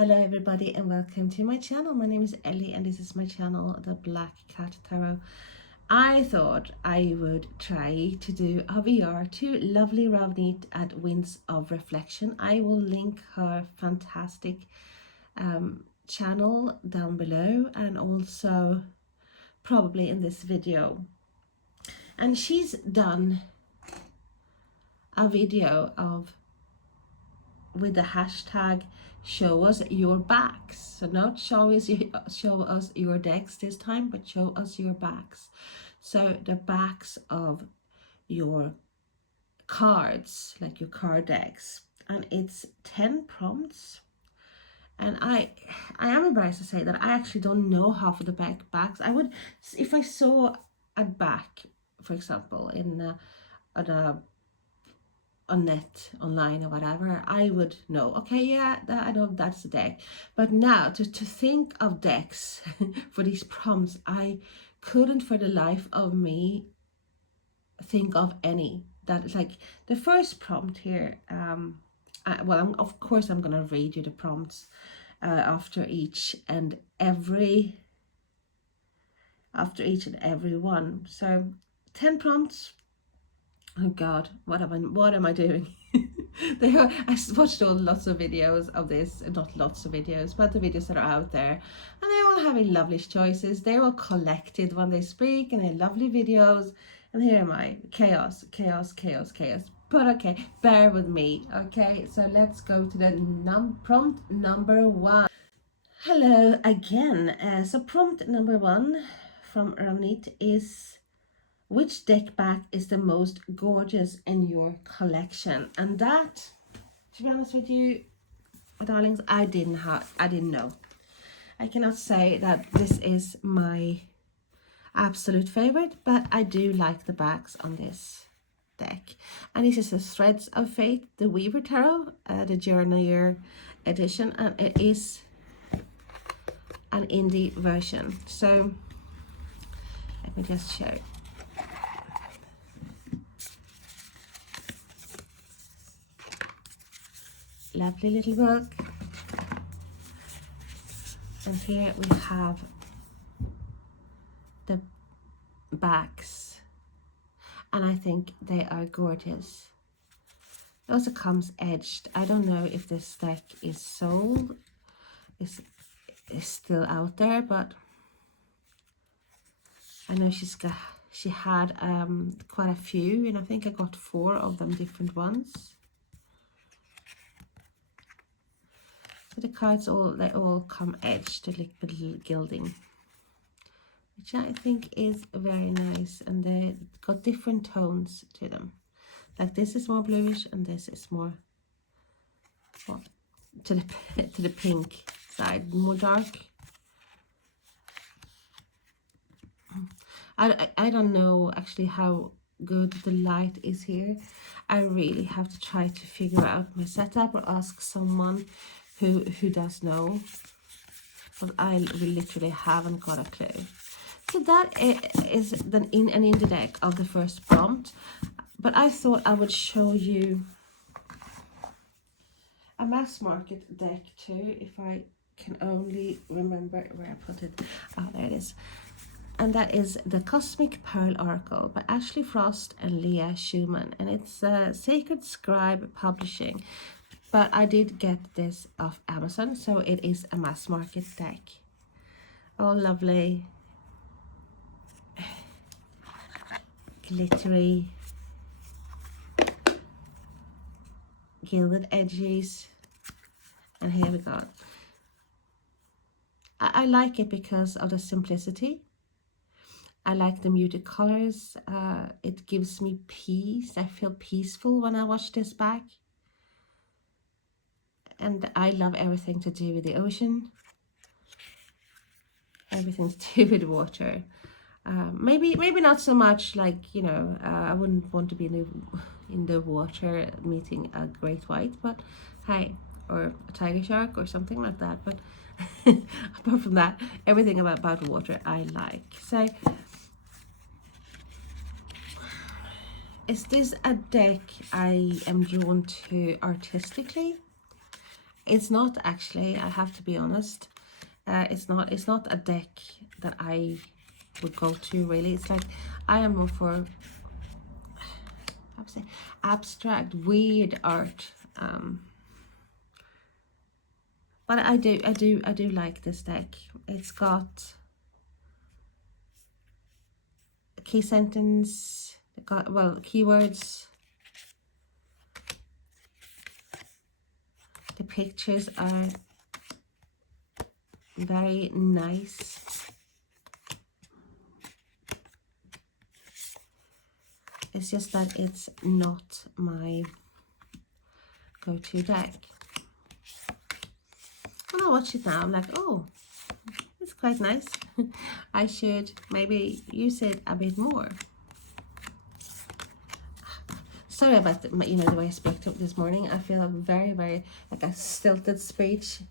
Hello everybody and welcome to my channel. My name is Ellie and this is my channel, The Black Cat Tarot. I thought I would try to do a VR to lovely Ravneet at Winds of Reflection. I will link her fantastic channel down below and also probably in this video. And she's done a video with the hashtag show us your backs. So not show us your decks this time, but show us your backs. So the backs of your cards, like your card decks, and it's 10 prompts. And I am embarrassed to say that I actually don't know half of the backs. I would, if I saw a back, for example, on net, online or whatever, I would know, okay, yeah, I know that's the deck. But now to think of decks for these prompts, I couldn't for the life of me think of any. That is like the first prompt here. Of course I'm gonna read you the prompts after each and every one. So 10 prompts. Oh God, what am I doing? I watched lots of videos of this, not lots of videos, but the videos that are out there, and they all having lovely choices. They're all collected when they speak, and they're lovely videos. And here am I, chaos. But okay, bear with me. Okay, so let's go to the prompt number 1. Hello again. So prompt number 1 from Ravneet is: which deck back is the most gorgeous in your collection? And that, to be honest with you, darlings, I didn't know. I cannot say that this is my absolute favorite, but I do like the backs on this deck. And this is the Threads of Fate, the Weaver Tarot, the Journeyer edition, and it is an indie version. So let me just show. Lovely little book, and here we have the backs, and I think they are gorgeous. It also comes edged. I don't know if this deck is sold, is still out there, but I know she had quite a few, and I think I got 4 of them, different ones. The cards they all come edged to little gilding, which I think is very nice, and they got different tones to them. Like this is more bluish, and this is more to the pink side, more dark. I don't know actually how good the light is here. I really have to try to figure out my setup or ask someone who does know, but I literally haven't got a clue. So that is then in the deck of the first prompt, but I thought I would show you a mass market deck too, if I can only remember where I put it. Oh, there it is. And that is the Cosmic Pearl Oracle by Ashley Frost and Leah Schumann, and it's Sacred Scribe Publishing. But I did get this off Amazon, so it is a mass market deck. Oh, lovely. Glittery. Gilded edges. And here we go. I like it because of the simplicity. I like the muted colors. It gives me peace. I feel peaceful when I watch this back. And I love everything to do with the ocean, everything to do with water. Maybe not so much like, you know, I wouldn't want to be in the water meeting a great white, but hey, or a tiger shark or something like that. But apart from that, everything about water I like. So is this a deck I am drawn to artistically? It's not actually, I have to be honest. It's not a deck that I would go to really. It's like I am more for, I would say, abstract, weird art. But I do like this deck. It's got a key sentence, keywords. The pictures are very nice. It's just that it's not my go-to deck. When I watch it now, I'm like, oh, it's quite nice. I should maybe use it a bit more. Sorry about the way I spoke to this morning. I feel very, very like a stilted speech.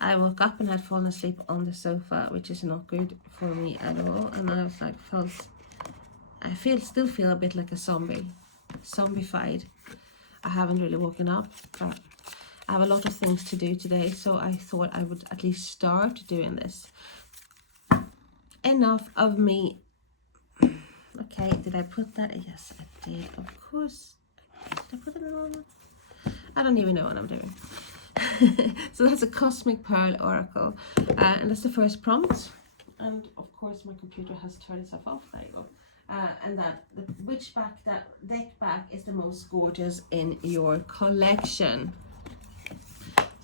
I woke up and had fallen asleep on the sofa, which is not good for me at all. And I was like, still feel a bit like a zombified. I haven't really woken up, but I have a lot of things to do today, so I thought I would at least start doing this. Enough of me. Okay, did I put that? Yes, I did, of course. Did I put it in the wrong one? I don't even know what I'm doing. So that's a Cosmic Pearl Oracle, and that's the first prompt. And of course my computer has turned itself off. There you go. And that deck back is the most gorgeous in your collection.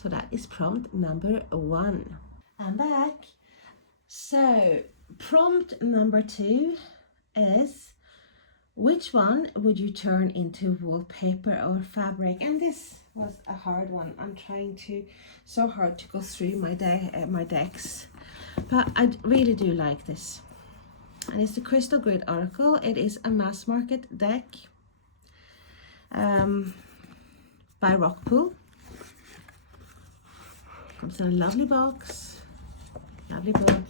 So that is prompt number 1. I'm back. So prompt number 2 is, which one would you turn into wallpaper or fabric? And this was a hard one. I'm trying so hard to go through my decks, but I really do like this. And it's the Crystal Grid Oracle. It is a mass market deck by Rockpool. Comes in a lovely box, lovely book.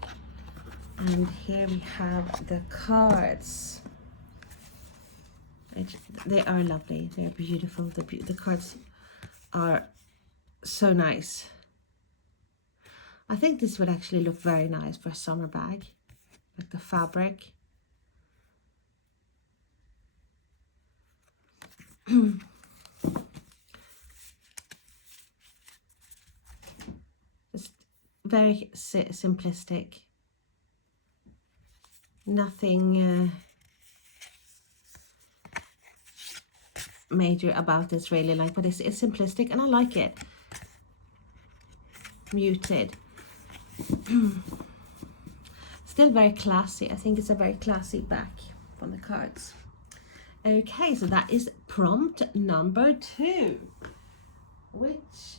And here we have the cards. They are lovely. They're beautiful. The cards are so nice. I think this would actually look very nice for a summer bag. Like the fabric. Just very simplistic. Nothing major about this really, but it's simplistic and I like it. Muted. Still very classy. I think it's a very classy back on the cards. Okay, so that is prompt number 2. Which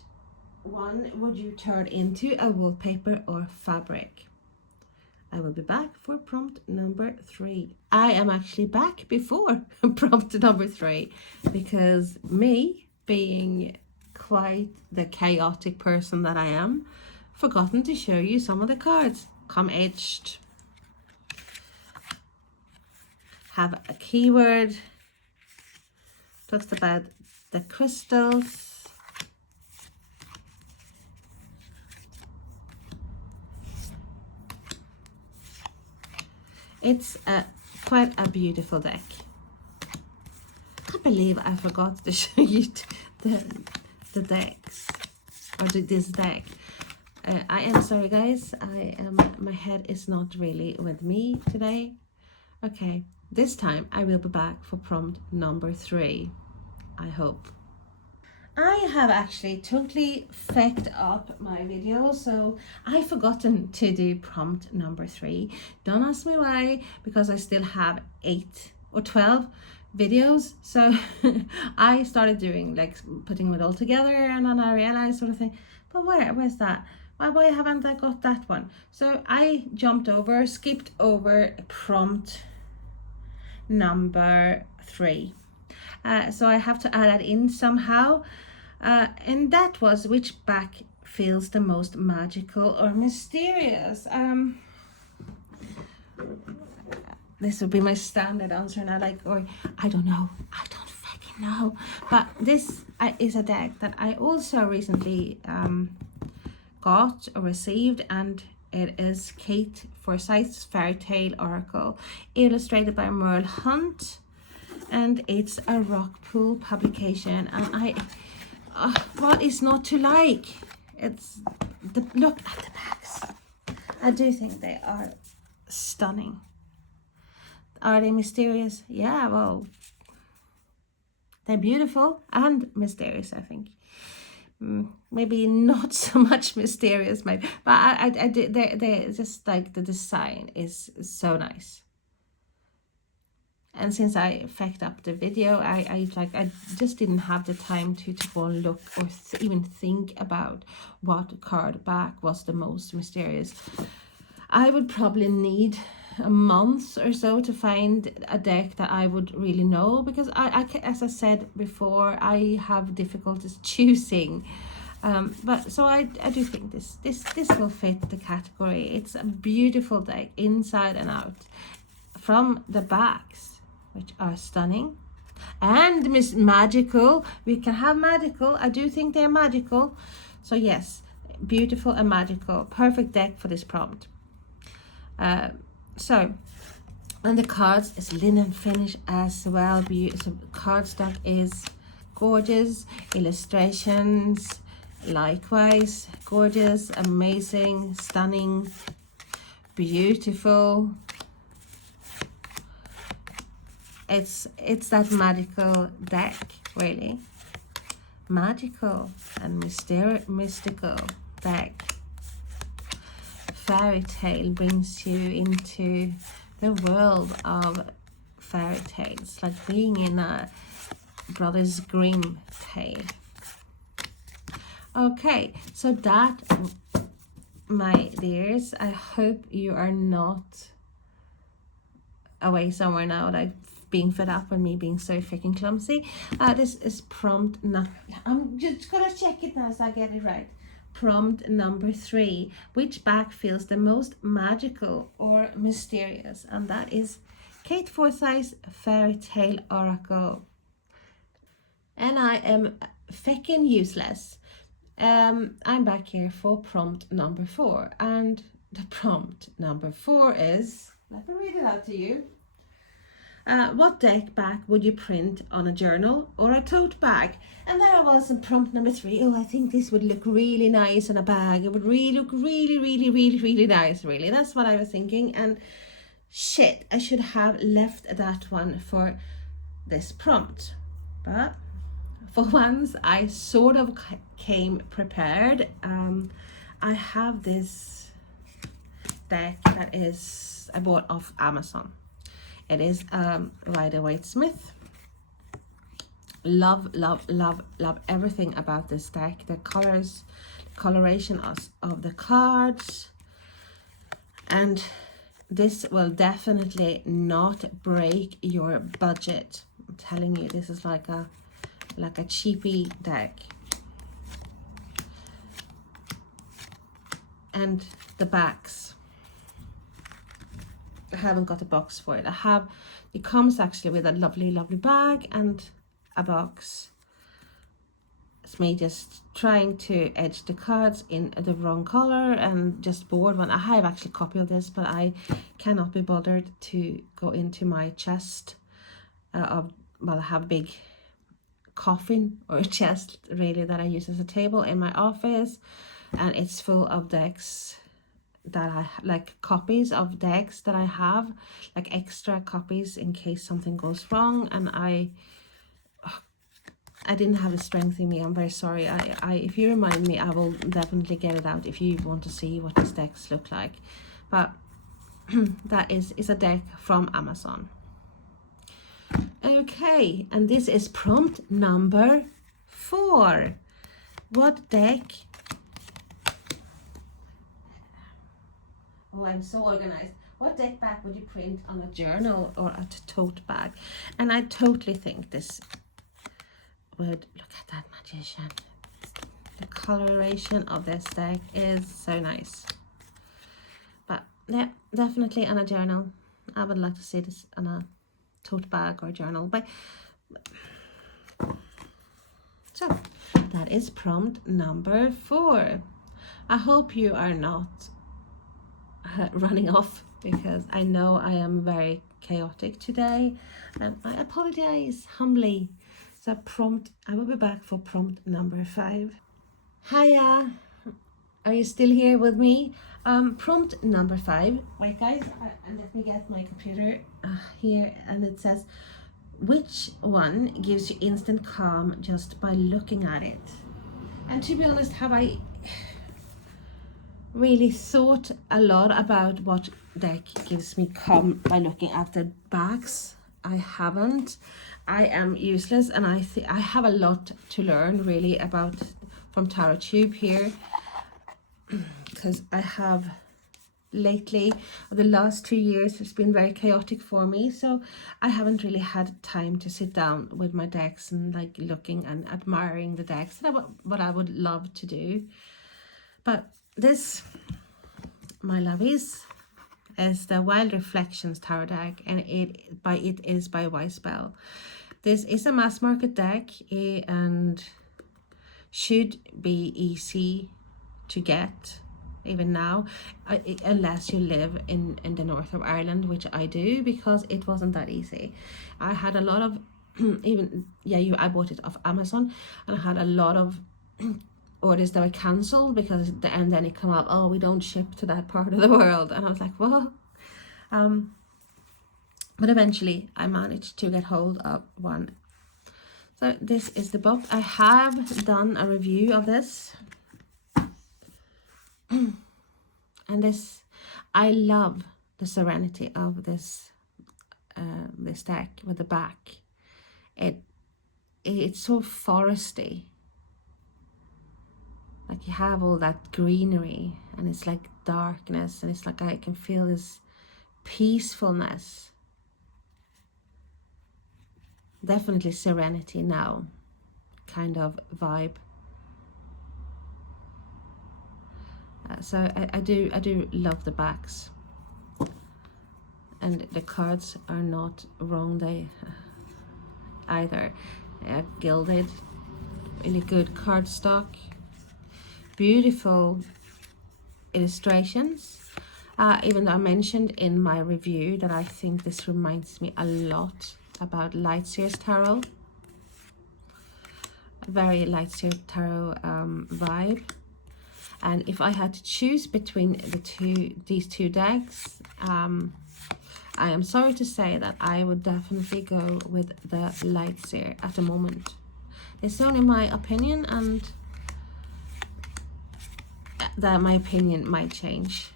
one would you turn into, a wallpaper or fabric? I will be back for prompt number 3. I am actually back before prompt number 3 because me, being quite the chaotic person that I am, forgotten to show you some of the cards. Come etched. Have a keyword. Talks about the crystals. It's quite a beautiful deck. I believe I forgot to show you the decks, or this deck. I am sorry guys, my head is not really with me today. Okay, this time I will be back for prompt number 3, I hope. I have actually totally fecked up my video, so I've forgotten to do prompt number 3. Don't ask me why, because I still have 8 or 12 videos. So I started doing, like, putting it all together, and then I realized sort of thing, but where's that? Why haven't I got that one? So I skipped over prompt number 3. So I have to add that in somehow. And that was, which back feels the most magical or mysterious? This would be my standard answer, and I don't know. I don't fucking know, but this is a deck that I also recently got or received, and it is Kate Forsyth's Fairy Tale Oracle, illustrated by Merle Hunt, and it's a Rockpool publication. And what is not to like? It's the look at the backs. I do think they are stunning. Are they mysterious? Yeah, well, they're beautiful and mysterious, I think. Maybe not so much mysterious, maybe, but I did. They just like the design is so nice. And since I effect up the video, I just didn't have the time to go and look or even think about what card back was the most mysterious. I would probably need a month or so to find a deck that I would really know, because I as I said before, I have difficulties choosing. But so I do think this will fit the category. It's a beautiful deck inside and out, from the backs, which are stunning, and magical. We can have magical. I do think they're magical. So yes, beautiful and magical. Perfect deck for this prompt. So, and the cards is linen finish as well. So cardstock is gorgeous. Illustrations likewise gorgeous, amazing, stunning, beautiful. It's that magical deck, really. Magical and mystical deck. Fairy tale brings you into the world of fairy tales, like being in a Brothers Grimm tale. Okay, so that, my dears, I hope you are not away somewhere now, like being fed up with me being so freaking clumsy. This is prompt I'm just gonna check it now so I get it right. Prompt number 3. Which back feels the most magical or mysterious? And that is Kate Forsyth's Fairy Tale Oracle. And I am feckin' useless. I'm back here for prompt number 4. And the prompt number 4 is, let me read it out to you. What deck back would you print on a journal or a tote bag? And there was in prompt number 3. Oh, I think this would look really nice in a bag. It would really look really nice, really. That's what I was thinking. And shit, I should have left that one for this prompt. But for once, I sort of came prepared. I have this deck that I bought off Amazon. It is Rider-Waite-Smith. Love everything about this deck. The colors, coloration of the cards, and this will definitely not break your budget. I'm telling you, this is like a cheapy deck. And the backs, I haven't got a box for it. It comes actually with a lovely bag and a box. It's me just trying to edge the cards in the wrong color and just bored one. I have actually copied this, but I cannot be bothered to go into my chest I have a big coffin or chest really that I use as a table in my office, and it's full of decks that I like, copies of decks that I have, like extra copies in case something goes wrong, and I didn't have the strength in me. I'm very sorry. If you remind me, I will definitely get it out if you want to see what these decks look like. But that is a deck from Amazon. Okay, and this is prompt number 4. What deck? Oh, I'm so organized. What deck back would you print on a journal or a tote bag? And I totally think this would, look at that magician. The coloration of this deck is so nice. But yeah, definitely on a journal. I would like to see this on a tote bag or journal. But So that is prompt number 4. I hope you are not running off, because I know I am very chaotic today, and I apologize humbly. So I will be back for prompt number 5. Hiya, are you still here with me? Prompt number 5. Wait guys, and let me get my computer here, and it says, which one gives you instant calm just by looking at it? And to be honest, have I really thought a lot about what deck gives me calm by looking at the backs? I haven't. I am useless, and I have a lot to learn really about from tarottube here, because I have lately, the last 2 years, it's been very chaotic for me, so I haven't really had time to sit down with my decks and like looking and admiring the decks, what I would love to do. But this, my lovies, is the Wild Reflections tarot deck, and it is by Weisbell. This is a mass market deck and should be easy to get even now, unless you live in the north of Ireland, which I do, because it wasn't that easy. I had a lot of I bought it off Amazon, and I had a lot of orders that were cancelled because and then it come up, oh, we don't ship to that part of the world, and I was like, well, but eventually I managed to get hold of one. So this is the box. I have done a review of this. And this, I love the serenity of this this deck with the back. It's so foresty. Like you have all that greenery, and it's like darkness, and it's like I can feel this peacefulness. Definitely serenity now kind of vibe. So I do love the backs, and the cards are not wrong, they either. Gilded, really good cardstock, beautiful illustrations. Even though I mentioned in my review that I think this reminds me a lot about Lightseer's Tarot, very Lightseer Tarot vibe. And if I had to choose between these two decks, I am sorry to say that I would definitely go with the Lightseer at the moment. It's only my opinion, and that my opinion might change.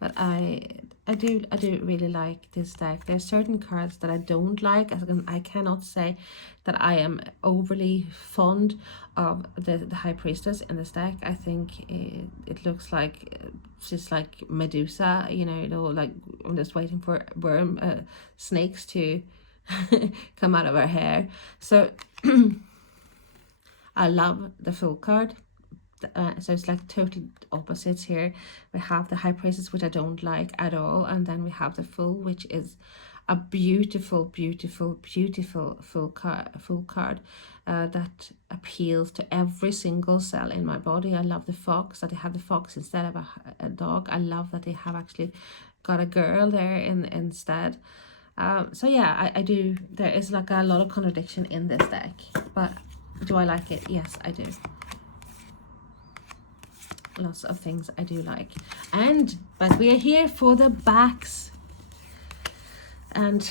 But I do really like this deck. There are certain cards that I don't like. I cannot say that I am overly fond of the High Priestess in this deck. I think it looks like she's like Medusa, you know, like I'm just waiting for snakes to come out of her hair. So I love the full card. So it's like total opposites here. We have the High Priestess, which I don't like at all, and then we have the full, which is a beautiful full card that appeals to every single cell in my body. I love the fox, that they have the fox instead of a dog. I love that they have actually got a girl there instead. So yeah, I do. There is like a lot of contradiction in this deck, but do I like it? Yes, I do. Lots of things I do like, but we are here for the backs, and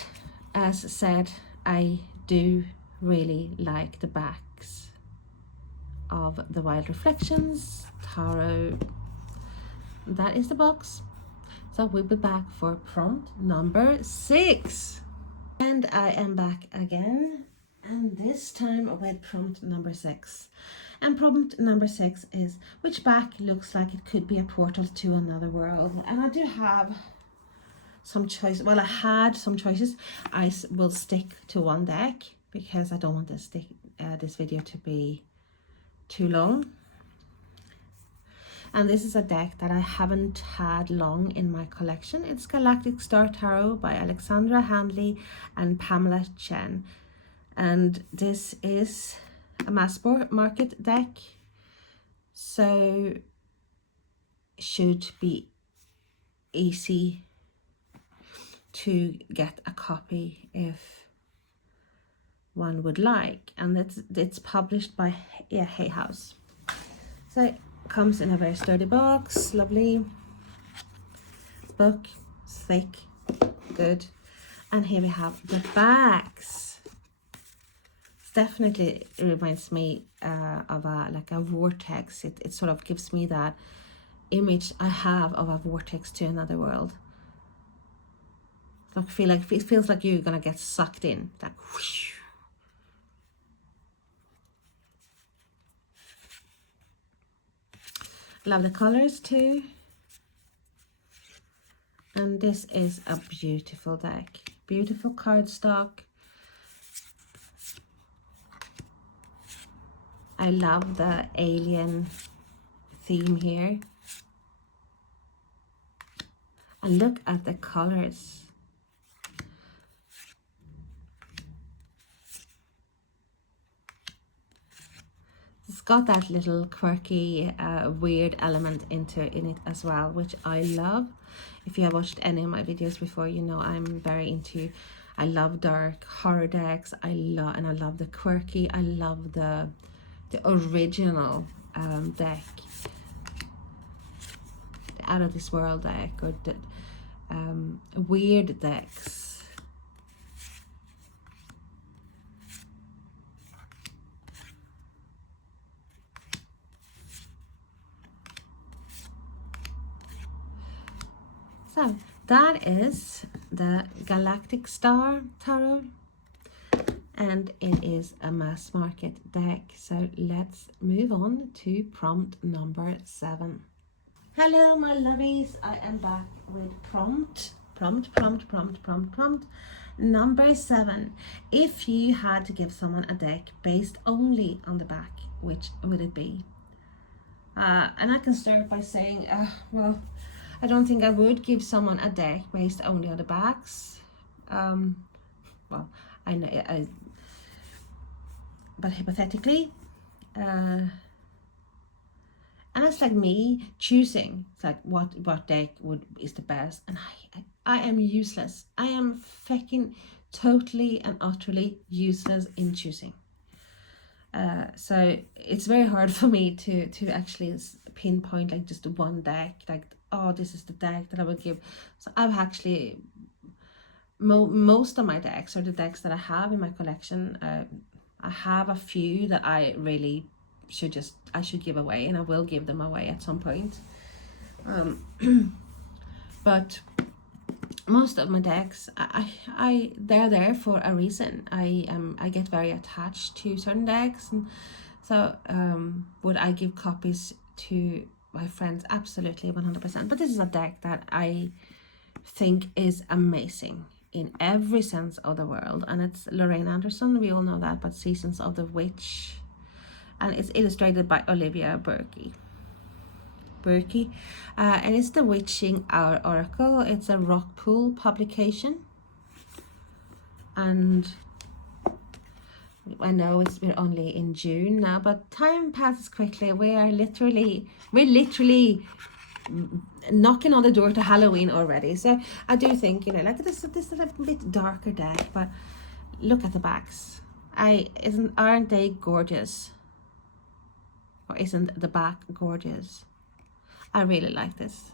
as said, I do really like the backs of the Wild Reflections Tarot. That is the box. So we'll be back for prompt number 6, and I am back again, and this time with prompt number 6. And prompt number 6 is, which back looks like it could be a portal to another world? And I do have some choice. Well, I had some choices. I will stick to one deck because I don't want this video to be too long. And this is a deck that I haven't had long in my collection. It's Galactic Star Tarot by Alexandra Handley and Pamela Chen. And this is a mass market deck, so should be easy to get a copy if one would like. And it's published by Hay House. So it comes in a very sturdy box, lovely book, thick, good. And here we have the backs. Definitely reminds me of like a vortex. It sort of gives me that image I have of a vortex to another world. Like it feels like you're gonna get sucked in, like whoosh. Love the colors too. And this is a beautiful deck, beautiful cardstock. I love the alien theme here. And look at the colors. It's got that little quirky, weird element in it as well, which I love. If you have watched any of my videos before, you know I'm very into. I love dark horror decks. I love the quirky. I love the original deck, the out of this world deck, or the weird decks. So that is the Galactic Star Tarot, and it is a mass market deck. So let's move on to prompt number 7. Hello my lovies, I am back with prompt number 7. If you had to give someone a deck based only on the back, which would it be? And I can start by saying, well, I don't think I would give someone a deck based only on the backs. Well, I know, but hypothetically, and it's like me choosing, it's like what deck is the best, and I am useless. I am fucking totally and utterly useless in choosing. So it's very hard for me to actually pinpoint like just one deck, like, oh, this is the deck that I would give. So I've actually most of my decks, or the decks that I have in my collection, I have a few that I really should give away, and I will give them away at some point. But most of my decks, they're there for a reason. I get very attached to certain decks, and so would I give copies to my friends? Absolutely, 100%. But this is a deck that I think is amazing in every sense of the world, and it's Lorraine Anderson, we all know that, but Seasons of the Witch, and it's illustrated by Olivia Berkey. And it's the Witching Hour Oracle. It's a Rockpool publication, and I know we're only in June now, but time passes quickly. We're literally knocking on the door to Halloween already. So I do think, you know, like this is a bit darker deck, but look at the backs. Aren't they gorgeous? Or isn't the back gorgeous? I really like this.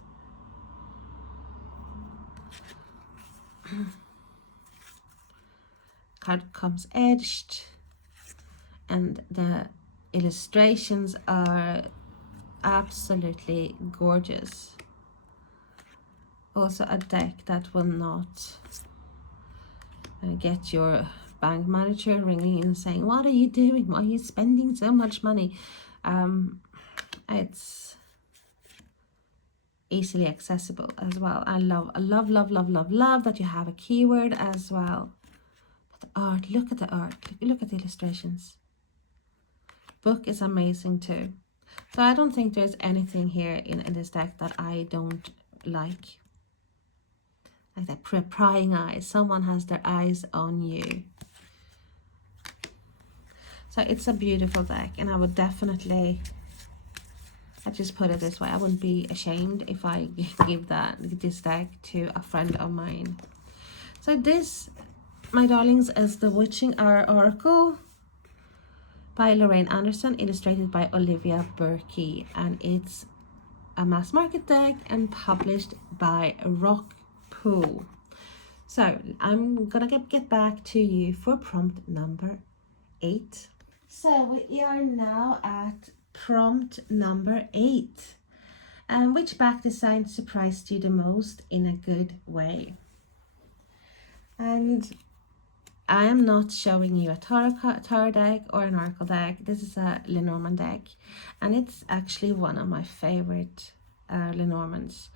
Card comes edged, and the illustrations are absolutely gorgeous. Also a deck that will not get your bank manager ringing in saying, what are you doing? Why are you spending so much money? It's easily accessible as well. I love that you have a keyword as well. But the art, look at the art, look at the illustrations. Book is amazing too. So I don't think there's anything here in this deck that I don't like. Like that prying eyes. Someone has their eyes on you. So it's a beautiful deck, and I would definitely, I just put it this way, I wouldn't be ashamed if I give this deck to a friend of mine. So this, my darlings, is the Witching Hour Oracle by Lorraine Anderson, illustrated by Olivia Berkey, and it's a mass market deck and published by Rock Pool. So I'm gonna get back to you for prompt number 8. So we are now at prompt number 8. And which back design surprised you the most in a good way? And I am not showing you a tarot deck or an oracle deck. This is a Lenormand deck, and it's actually one of my favorite Lenormands.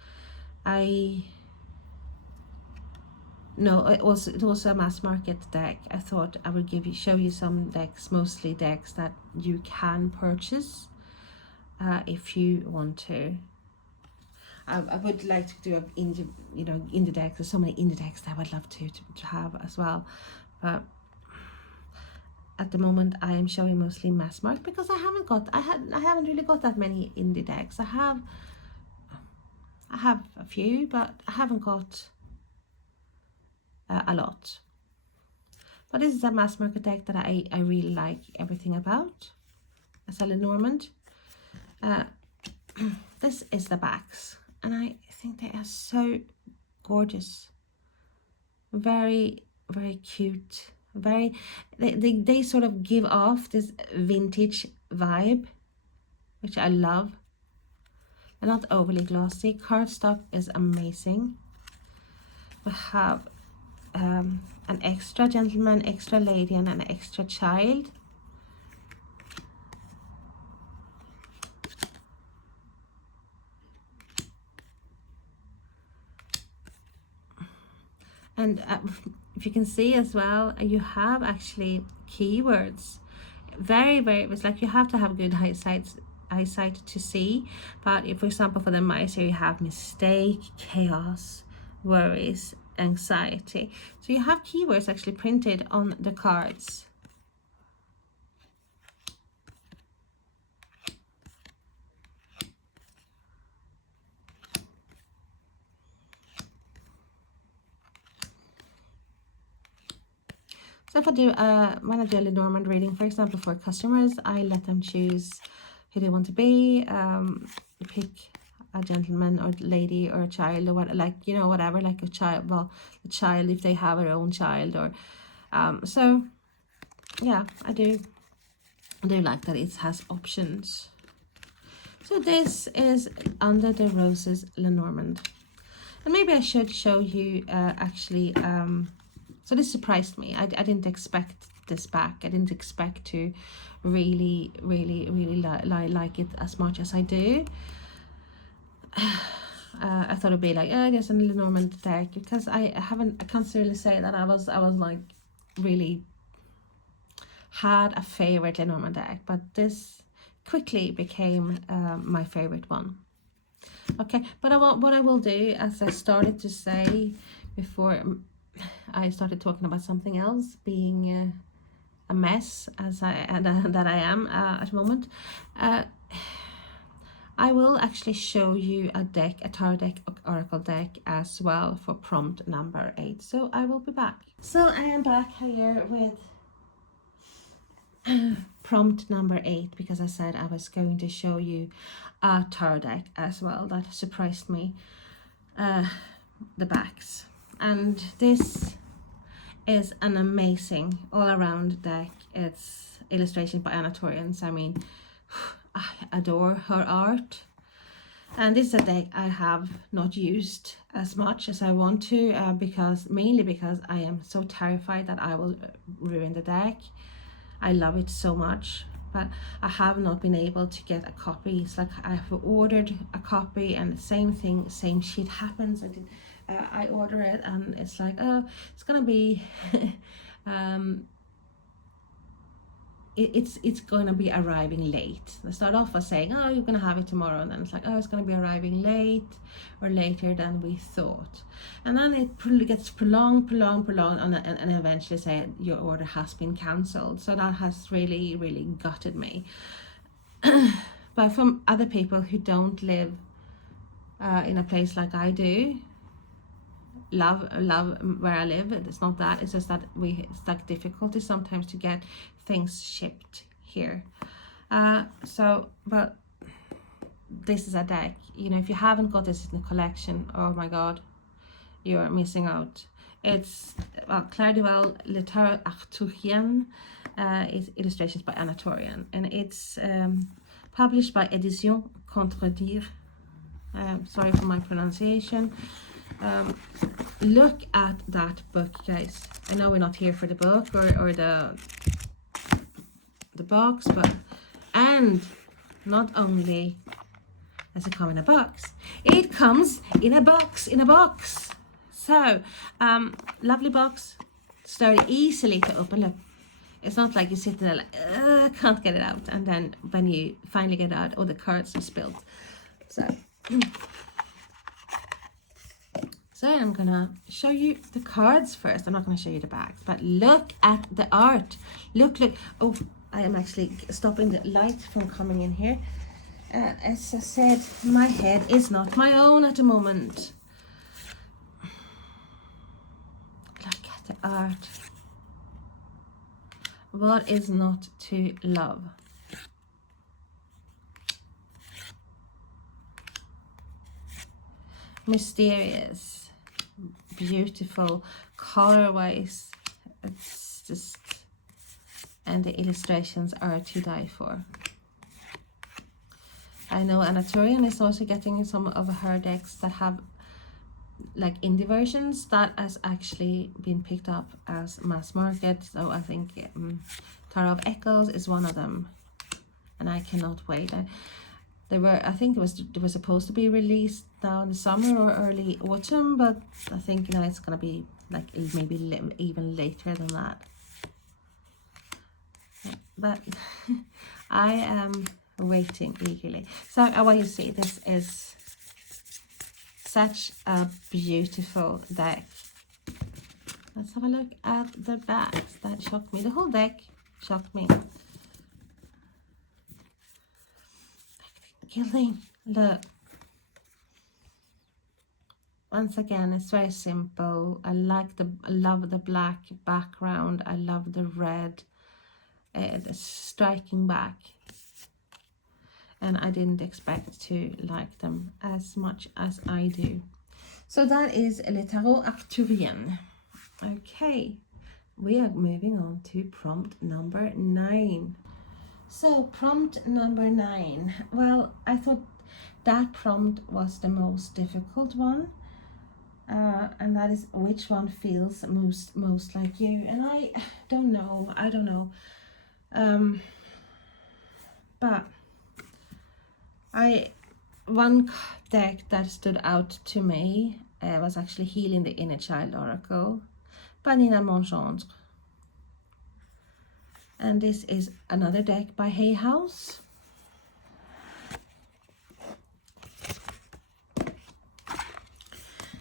No, it was a mass market deck. I thought I would show you some decks, mostly decks that you can purchase if you want to. I would like to do indie decks. There's so many indie decks that I would love to have as well, but at the moment I am showing mostly mass market because I haven't really got that many indie decks. I have a few, but I haven't got a lot. But this is a mass market deck that I really like everything about as a Lenormand. This is the backs, and I think they are so gorgeous, very, very cute, they sort of give off this vintage vibe, which I love. They're not overly glossy. Cardstock is amazing. We have an extra gentleman, extra lady, and an extra child. And if you can see as well, you have actually keywords. Very, it's like you have to have good eyesight to see. But if, for example, for the mice here, you have mistake, chaos, worries, anxiety. So you have keywords actually printed on the cards. So if I do when I do a Lenormand reading, for example, for customers, I let them choose who they want to be, pick a gentleman or lady or a child or what, like, you know, whatever, like a child, well, a child if they have their own child, or so yeah, I do like that it has options. So this is Under the Roses Lenormand, and maybe I should show you actually so this surprised me. I didn't expect this back. I didn't expect to really like it as much as I do. I thought it'd be like, oh, there's a Lenormand deck, because I can't really say that I was like really had a favorite Lenormand deck, but this quickly became my favorite one. Okay, but what I will do, as I started to say before I started talking about something else, being a mess as that I am at the moment, I will actually show you a tarot deck, oracle deck as well for prompt number 8. So I will be back. So I am back here with prompt number 8, because I said I was going to show you a tarot deck as well that surprised me, the backs. And this is an amazing all-around deck. It's illustration by Anna Torrens. I mean, I adore her art, and this is a deck I have not used as much as I want to, mainly because I am so terrified that I will ruin the deck. I love it so much, but I have not been able to get a copy. It's like I've ordered a copy, and same thing, same shit happens. I order it, and it's like, oh, it's gonna be it's going to be arriving late. They start off by saying, oh, you're going to have it tomorrow, and then it's like, oh, it's going to be arriving late or later than we thought, and then it gets prolonged, and eventually say your order has been cancelled. So that has really gutted me. But from other people who don't live in a place like I do, love where I live, it's not that, it's just that it's like difficulty sometimes to get things shipped here. But this is a deck, you know, if you haven't got this in the collection, oh my god, you're missing out. It's Claire Duval Le Tarot Arthurien, is illustrations by Anatorian, and it's published by Edition Contredire. Sorry for my pronunciation. Look at that book, guys. I know we're not here for the book or the box, but, and not only does it come in a box, it comes in a box. So lovely box. It's very easily to open. Look, it's not like you sit there like can't get it out, and then when you finally get it out, all the cards are spilled. So I'm gonna show you the cards first. I'm not gonna show you the back, but look at the art. Look. Oh, I am actually stopping the light from coming in here. As I said, my head is not my own at the moment. Look at the art. What is not to love? Mysterious, beautiful, color-wise, it's just, and the illustrations are to die for. I know Anatorian is also getting some of her decks that have like indie versions that has actually been picked up as mass market. So I think Tarot of Echoes is one of them, and I cannot wait. I think it was supposed to be released now in the summer or early autumn, but I think it's gonna be like maybe even later than that. But I am waiting eagerly. So I want you to see, this is such a beautiful deck. Let's have a look at the backs. That shocked me. The whole deck shocked me. Killing. Look. Once again, it's very simple. I love the black background. I love the red, the striking back. And I didn't expect to like them as much as I do. So that is Le Tarot Arthurien. Okay, we are moving on to prompt number 9. So prompt number 9. Well, I thought that prompt was the most difficult one. And that is, which one feels most like you? And I don't know. But one deck that stood out to me was actually Healing the Inner Child Oracle by Nina Montgendre. And this is another deck by Hay House.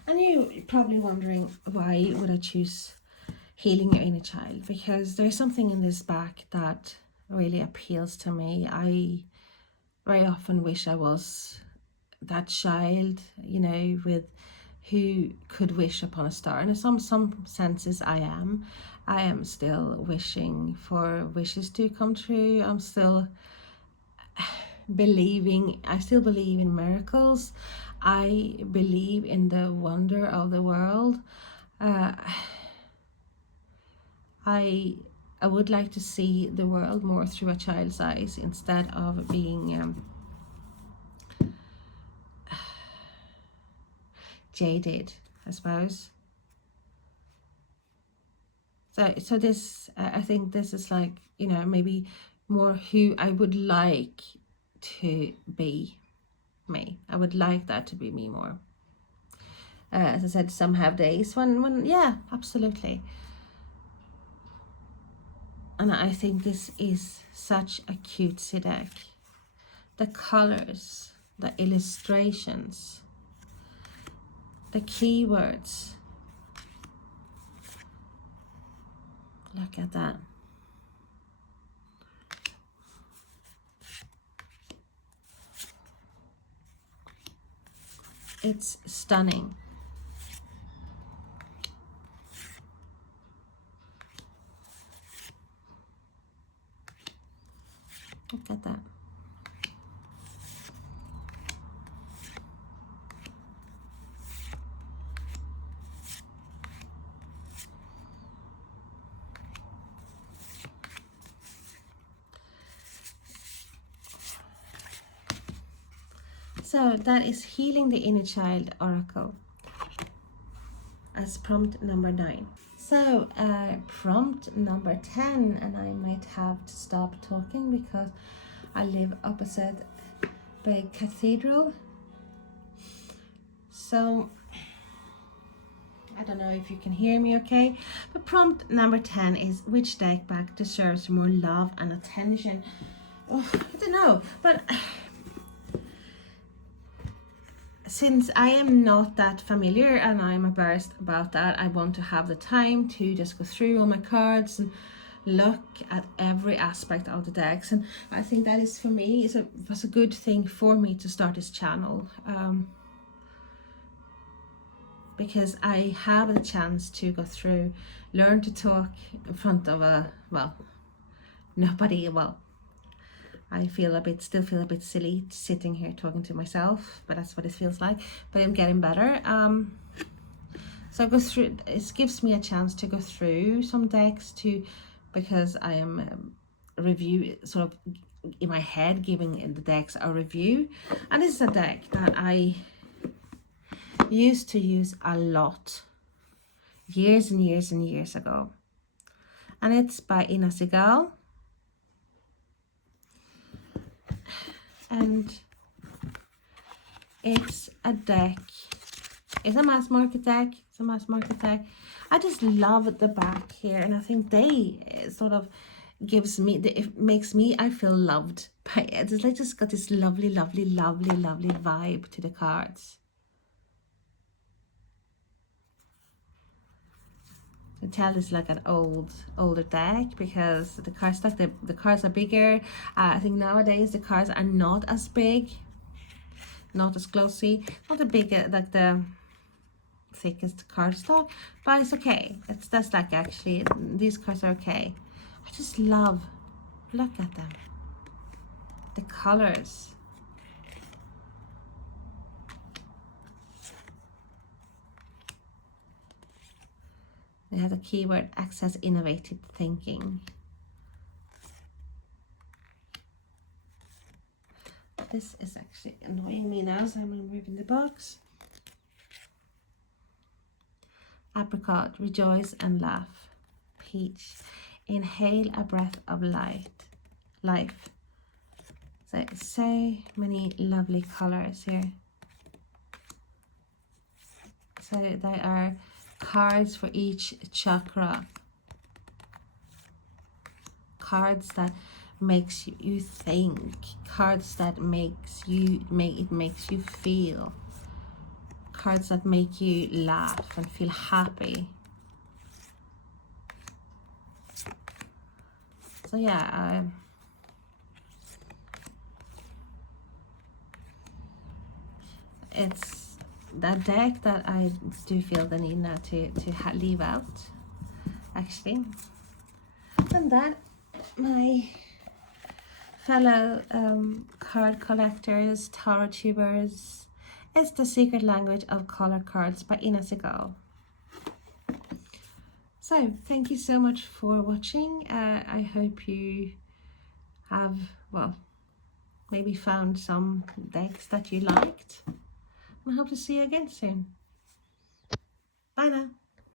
And you're probably wondering, why would I choose Healing Your Inner Child? Because there's something in this back that really appeals to me. I very often wish I was that child, with who could wish upon a star. And in some senses I am still wishing for wishes to come true. I'm still believing. I still believe in miracles. I believe in the wonder of the world. I would like to see the world more through a child's eyes instead of being jaded, I suppose. So this, I think this is like, maybe more who I would like to be me. I would like that to be me more. As I said, some have days when yeah, absolutely. And I think this is such a cutesy deck. The colors, the illustrations, the keywords. Look at that. It's stunning. Look at that. So that is Healing the Inner Child Oracle as prompt number 9. So prompt number 10, and I might have to stop talking because I live opposite the cathedral. So I don't know if you can hear me okay, but prompt number 10 is, which deck back deserves more love and attention? Oh, I don't know, but since I am not that familiar and I'm embarrassed about that, I want to have the time to just go through all my cards and look at every aspect of the decks. And I think that is, for me, was a good thing for me to start this channel, because I have a chance to go through, learn to talk in front of nobody. I still feel a bit silly sitting here talking to myself, but that's what it feels like. But I'm getting better. So go through. It gives me a chance to go through some decks because I am sort of in my head, giving the decks a review. And this is a deck that I used to use a lot, years and years and years ago. And it's by Ina Segal. And it's a deck. It's a mass market deck. I just love the back here, and I think they sort of gives me it makes me, I feel loved by it. It's like just got this lovely vibe to the cards. I tell it's like an older deck because the cards the cards are bigger. I think nowadays the cards are not as big, not as glossy, not the bigger, like the thickest cardstock, but it's okay. It's just like, actually these cards are okay. I just love, look at them, the colors. We have the keyword access innovative thinking. This is actually annoying me now, so I'm removing the box. Apricot, rejoice and laugh. Peach, inhale a breath of life. So many lovely colors here. So they are cards for each chakra. Cards that makes you think. Cards that makes you feel. Cards that make you laugh and feel happy. So yeah, it's that deck that I do feel the need now to leave out, actually. And that, my fellow card collectors, tarot tubers, is The Secret Language of Color Cards by Ina Segal. So thank you so much for watching. I hope you have, maybe found some decks that you liked. I hope to see you again soon. Bye now.